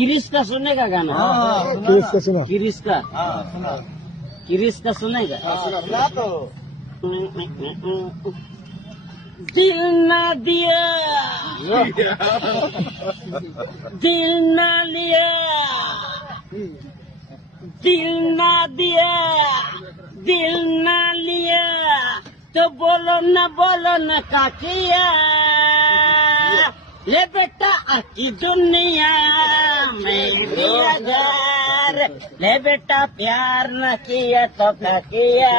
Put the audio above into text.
किरिस का सुनेगा गाना? किरिस का सुना। किरिस का सुनेगा? सुना तो दिल ना दिया, दिल ना लिया, दिल ना दिया, दिल ना लिया, तो बोलो न का किया। ले बेटा आकी दुनिया में मेरा घर, ले बेटा प्यार न किया तो क्या किया।